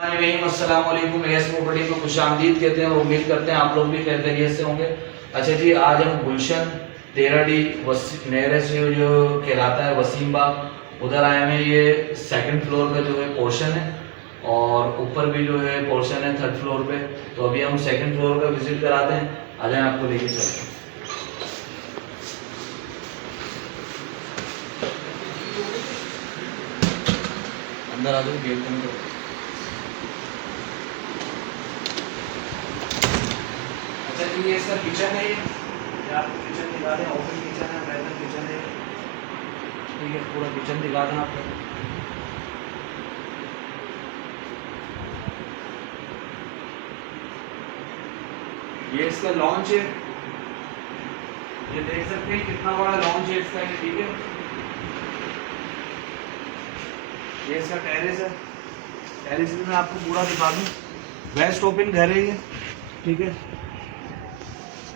अस्सलाम वालेकुम। S property को खुशामदीद कहते हैं और उम्मीद करते हैं आप लोग भी खैर खैरियत से होंगे। अच्छा जी, आज हम गुलशन 13D नेरे से जो कहलाता है वसीम बाग, उधर आए हैं। ये सेकंड फ्लोर का जो है पोर्शन है और ऊपर भी जो है पोर्शन है थर्ड फ्लोर पे। तो अभी हम सेकंड फ्लोर का विजिट कराते हैं। आ जाए, आपको लेके चलते हैं। अंदर आ जाओ, गेट बंद करो। अच्छा जी, ये इसका किचन है। ये आपको किचन दिखा दें। ओपन किचन है, वेस्टर्न किचन है। ठीक है, पूरा किचन दिखा दें आपको। ये इसका लॉन्च है, ये देख सकते हैं कितना बड़ा लॉन्च है इसका ये। ठीक है, ये इसका टेरेस है। टेरेस भी मैं आपको पूरा दिखा दूँ। वेस्ट ओपन घर है ये। ठीक है,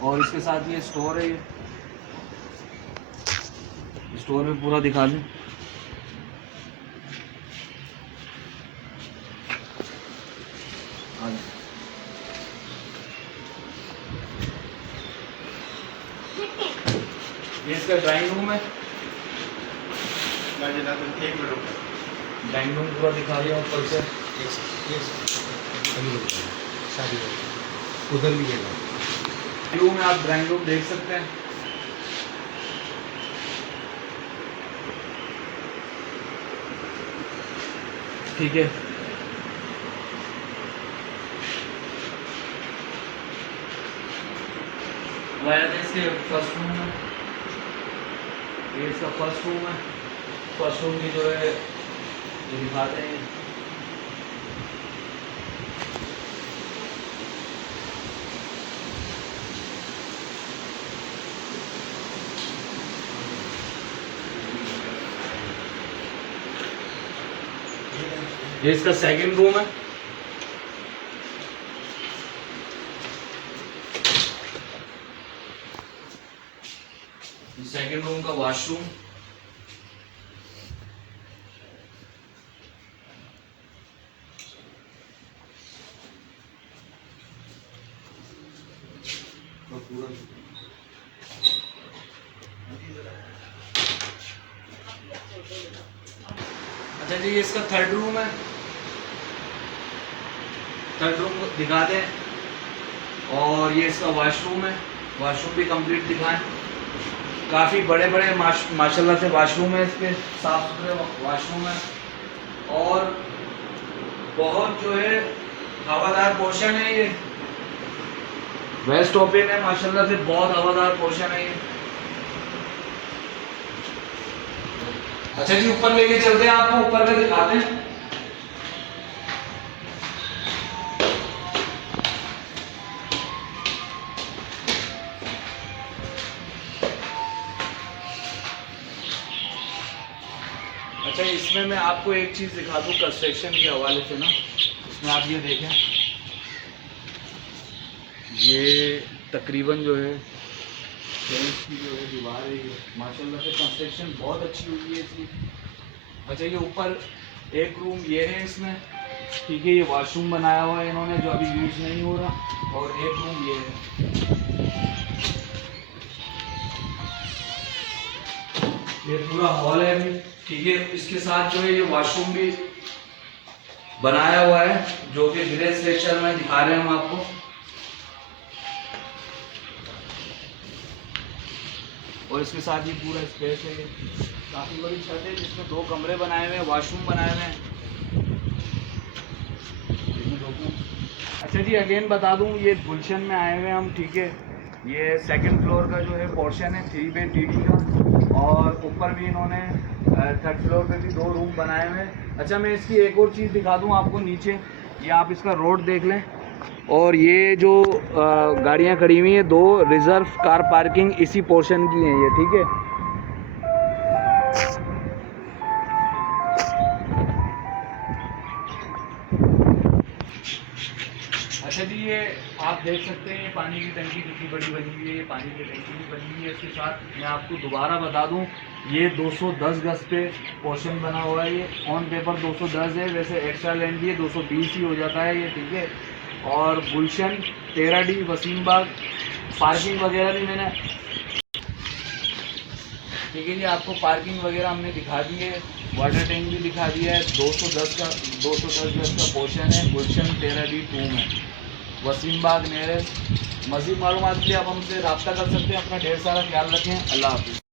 और इसके साथ ये स्टोर है। ये स्टोर में पूरा दिखा दूँ। ये इसका ड्राइंग रूम है। ड्राइंग रूम पूरा दिखा दिया ऊपर से। शादी उधर भी है रूम में आप ड्राइंग रूम देख सकते हैं। ठीक है, इसके फर्स्ट रूम है। ये इसका फर्स्ट रूम है। फर्स्ट रूम की जो है ये दिखाते हैं। ये इसका सेकंड रूम है। सेकंड रूम का वॉशरूम। अच्छा जी, ये इसका थर्ड रूम है। थर्ड रूम दिखाते हैं। और ये इसका वॉशरूम है। वॉशरूम भी कंप्लीट दिखाएं। काफ़ी बड़े बड़े माशाल्लाह से वॉशरूम है। इस पे साफ सुथरे वॉशरूम है और बहुत जो है हवादार पोर्शन है। ये वेस्ट ओपन है माशाल्लाह से, बहुत हवादार पोर्शन है ये। अच्छा जी, ऊपर लेके चलते हैं, आपको ऊपर का दिखाते हैं। अच्छा, इसमें मैं आपको एक चीज़ दिखा दूँ कंस्ट्रक्शन के हवाले से ना। इसमें आप ये देखें, ये तकरीबन जो है की जो है दीवार है ये माशाल्लाह से कंस्ट्रक्शन बहुत अच्छी हुई है इसकी। अच्छा, ये ऊपर एक रूम ये है इसमें। ठीक है, ये वॉशरूम बनाया हुआ है इन्होंने जो अभी यूज़ नहीं हो रहा। और एक रूम ये है। ये पूरा हॉल है अभी। ठीक है, इसके साथ जो है ये वॉशरूम भी बनाया हुआ है जो कि ग्रे स्ट्रक्चर में दिखा रहे हैं हम आपको। और इसके साथ ये पूरा स्पेस है। काफ़ी बड़ी छत है जिसमें 2 कमरे बनाए हुए हैं, वॉशरूम बनाए हुए हैं। अच्छा जी, अगेन बता दूं, ये गुलशन में आए हुए हैं हम। ठीक है, ये सेकंड फ्लोर का जो है पोर्शन है 3/TD का। और ऊपर भी इन्होंने थर्ड फ्लोर पे भी 2 रूम बनाए हुए हैं। अच्छा, मैं इसकी एक और चीज़ दिखा दूं आपको नीचे। ये आप इसका रोड देख लें। और ये जो गाड़ियां खड़ी हुई हैं 2 रिजर्व कार पार्किंग इसी पोर्शन की हैं ये। ठीक है, अच्छा जी, ये आप देख सकते हैं ये पानी की टंकी कितनी बड़ी बनी हुई है, ये पानी की टंकी भी बनी हुई है। इसके साथ मैं आपको दोबारा बता दूं, ये 210 गज पे पोर्शन बना हुआ है। ये ऑन पेपर 210 है, वैसे एक्स्ट्रा लैंड भी है 220 ही हो जाता है ये, ठीक है। और गुलशन 13D वसीम बाग, पार्किंग वगैरह भी मैंने, ठीक है जी, आपको पार्किंग वगैरह हमने दिखा दी है, वाटर टैंक भी दिखा दिया है। 210 गज का पोर्शन है, गुलशन 13D 2 में, वसीम बाग नियरेस्ट। मज़ीद मालूमात के लिए आप हमसे रब्ता कर सकते हैं। अपना ढेर सारा ख्याल रखें। अल्लाह हाफिज़।